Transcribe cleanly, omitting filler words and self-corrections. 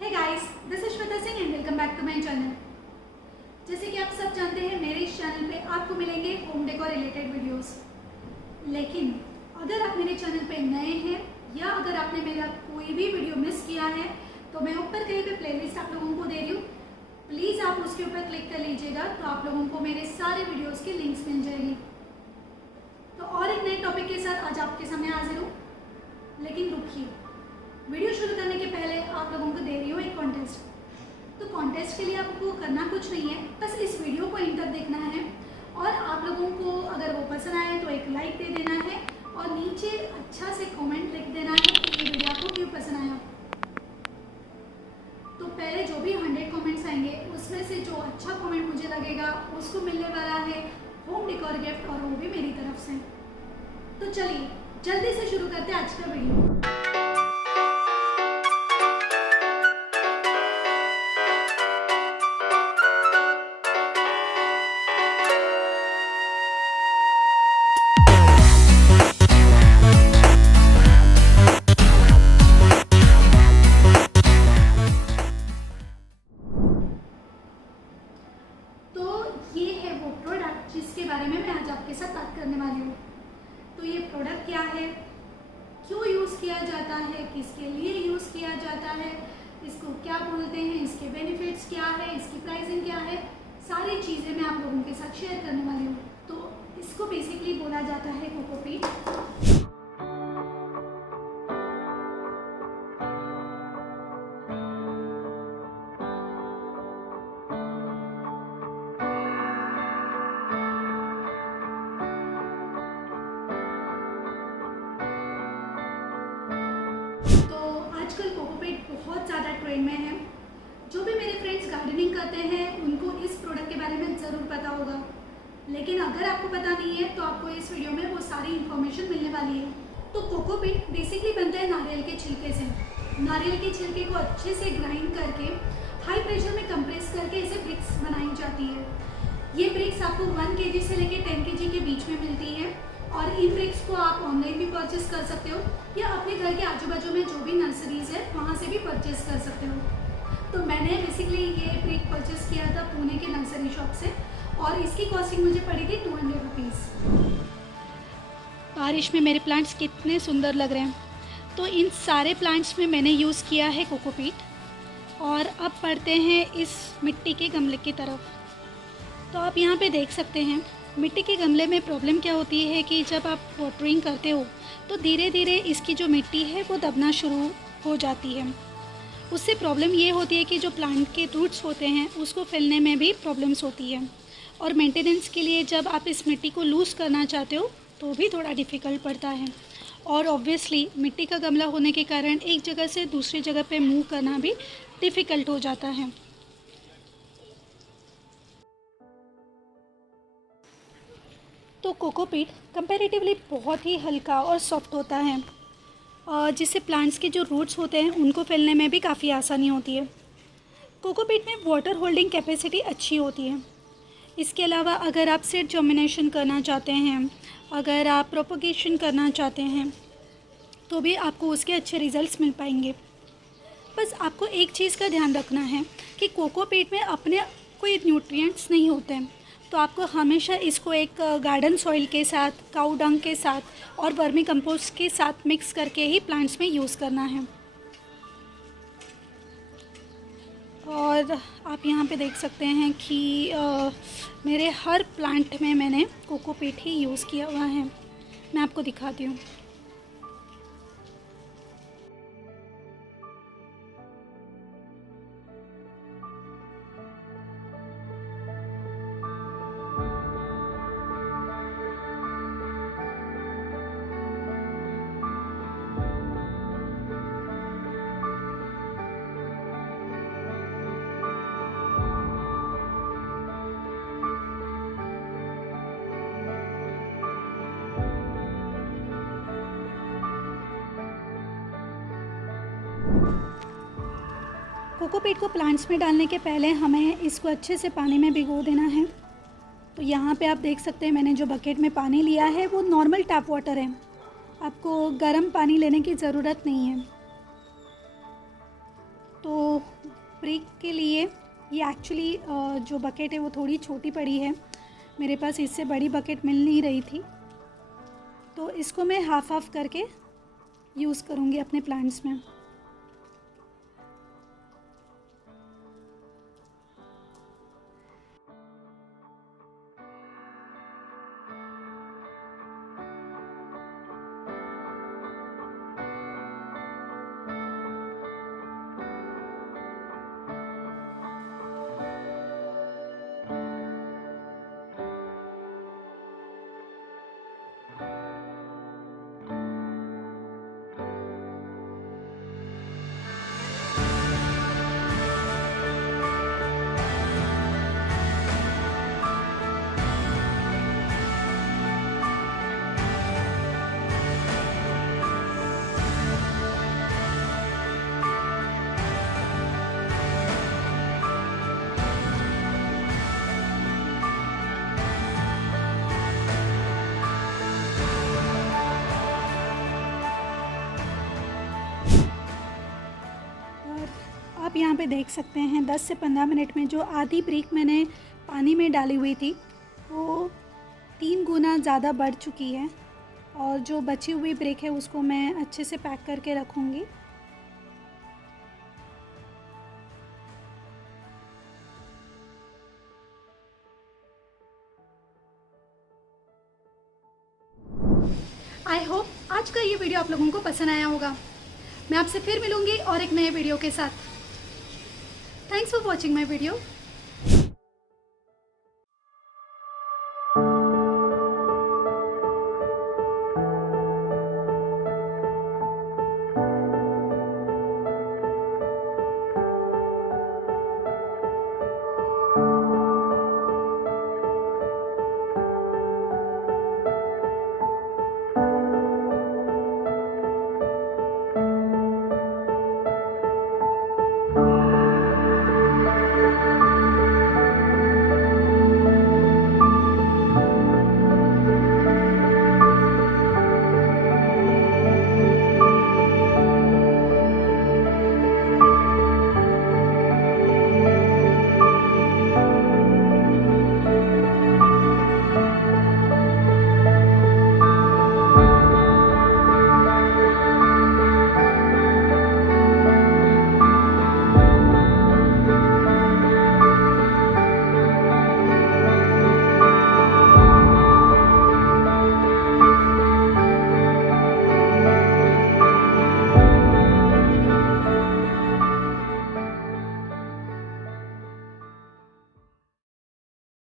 Hey guys, this is Shweta Singh and welcome back to my channel. जैसे कि आप सब जानते हैं, मेरे इस चैनल पे आपको मिलेंगे होम डेकोर रिलेटेड वीडियोस। लेकिन अगर आप मेरे चैनल पे नए हैं या अगर आपने मेरा कोई भी वीडियो मिस किया है तो मैं ऊपर कहीं पे प्लेलिस्ट आप लोगों को दे रही हूँ। प्लीज़ आप उसके ऊपर क्लिक कर लीजिएगा तो आप लोगों को मेरे सारे वीडियोज़ की लिंक्स मिल जाएगी। तो और एक नए टॉपिक के साथ आज आपके सामने हाजिर हूँ। लेकिन रुकिए, वीडियो शुरू करने के पहले आप लोगों को दे रही हूँ एक कॉन्टेस्ट। तो कॉन्टेस्ट के लिए आपको करना कुछ नहीं है, बस इस वीडियो को एंड तक देखना है और आप लोगों को अगर वो पसंद आए तो एक लाइक दे देना है और नीचे अच्छा से कमेंट लिख देना है कि ये वीडियो आपको क्यों पसंद आया। तो पहले जो भी 100 कमेंट्स आएंगे उसमें से जो अच्छा कमेंट मुझे लगेगा उसको मिलने वाला है होम डेकोर गिफ्ट, और वो भी मेरी तरफ से। तो चलिए जल्दी से शुरू करते हैं आज का वीडियो। ये है वो प्रोडक्ट जिसके बारे में मैं आज आपके साथ बात करने वाली हूँ। तो ये प्रोडक्ट क्या है, क्यों यूज़ किया जाता है, किसके लिए यूज़ किया जाता है, इसको क्या बोलते हैं, इसके बेनिफिट्स क्या है, इसकी प्राइसिंग क्या है, सारी चीज़ें मैं आप लोगों के साथ शेयर करने वाली हूँ। तो इसको बेसिकली बोला जाता है कोकोपीट। आजकल कोकोपीट बहुत ज़्यादा ट्रेंड में है। जो भी मेरे फ्रेंड्स गार्डनिंग करते हैं उनको इस प्रोडक्ट के बारे में ज़रूर पता होगा, लेकिन अगर आपको पता नहीं है तो आपको इस वीडियो में वो सारी इन्फॉर्मेशन मिलने वाली है। तो कोकोपीट बेसिकली बनता है नारियल के छिलके से। नारियल के छिलके को अच्छे से ग्राइंड करके हाई प्रेशर में कंप्रेस करके इसे ब्रिक्स बनाई जाती है। ये ब्रिक्स आपको 1 kg से लेकर 10 kg के बीच में मिलती है और इन ब्रिक्स को आप ऑनलाइन भी परचेस कर सकते हो या अपने घर के आजू बाजू में जो भी नर्सरीज है वहाँ से भी परचेस कर सकते हो। तो मैंने बेसिकली ये ब्रिक परचेस किया था पुणे के नर्सरी शॉप से और इसकी कॉस्टिंग मुझे पड़ी थी 200 रुपीज़। बारिश में मेरे प्लांट्स कितने सुंदर लग रहे हैं। तो इन सारे प्लांट्स में मैंने यूज़ किया है कोकोपीट। और अब बढ़ते हैं इस मिट्टी के गमले की तरफ। तो आप यहाँ पे देख सकते हैं मिट्टी के गमले में प्रॉब्लम क्या होती है कि जब आप वाटरिंग करते हो तो धीरे धीरे इसकी जो मिट्टी है वो दबना शुरू हो जाती है। उससे प्रॉब्लम ये होती है कि जो प्लांट के रूट्स होते हैं उसको फैलने में भी प्रॉब्लम्स होती है। और मेंटेनेंस के लिए जब आप इस मिट्टी को लूज़ करना चाहते हो तो भी थोड़ा डिफ़िकल्ट पड़ता है। और ऑब्वियसली मिट्टी का गमला होने के कारण एक जगह से दूसरी जगह पे मूव करना भी डिफ़िकल्ट हो जाता है। तो कोकोपीट कंपैरेटिवली बहुत ही हल्का और सॉफ्ट होता है, जिससे प्लांट्स के जो रूट्स होते हैं उनको फैलने में भी काफ़ी आसानी होती है। कोकोपीट में वाटर होल्डिंग कैपेसिटी अच्छी होती है। इसके अलावा अगर आप सीड जर्मिनेशन करना चाहते हैं, अगर आप प्रोपगेशन करना चाहते हैं तो भी आपको उसके अच्छे रिजल्ट्स मिल पाएंगे। बस आपको एक चीज़ का ध्यान रखना है कि कोकोपीट में अपने कोई न्यूट्रिएंट्स नहीं होते हैं। तो आपको हमेशा इसको एक गार्डन सॉइल के साथ, काऊ डंग के साथ और वर्मी कंपोस्ट के साथ मिक्स करके ही प्लांट्स में यूज़ करना है। और आप यहाँ पे देख सकते हैं कि मेरे हर प्लांट में मैंने कोकोपीट ही यूज़ किया हुआ है। मैं आपको दिखाती हूँ। कोकोपीट को प्लांट्स में डालने के पहले हमें इसको अच्छे से पानी में भिगो देना है तो यहाँ पे आप देख सकते हैं मैंने जो बकेट में पानी लिया है वो नॉर्मल टैप वाटर है, आपको गर्म पानी लेने की ज़रूरत नहीं है। तो ब्रिक के लिए ये एक्चुअली जो बकेट है वो थोड़ी छोटी पड़ी है, मेरे पास इससे बड़ी बकेट मिल नहीं रही थी, तो इसको मैं हाफ हाफ करके यूज़ करूँगी अपने प्लांट्स में। आप यहाँ पे देख सकते हैं 10 से 15 मिनट में जो आधी ब्रिक मैंने पानी में डाली हुई थी वो 3 गुना ज़्यादा बढ़ चुकी है, और जो बची हुई ब्रिक है उसको मैं अच्छे से पैक करके रखूँगी। आई होप आज का ये वीडियो आप लोगों को पसंद आया होगा। मैं आपसे फिर मिलूँगी और एक नए वीडियो के साथ। Thanks for watching my video.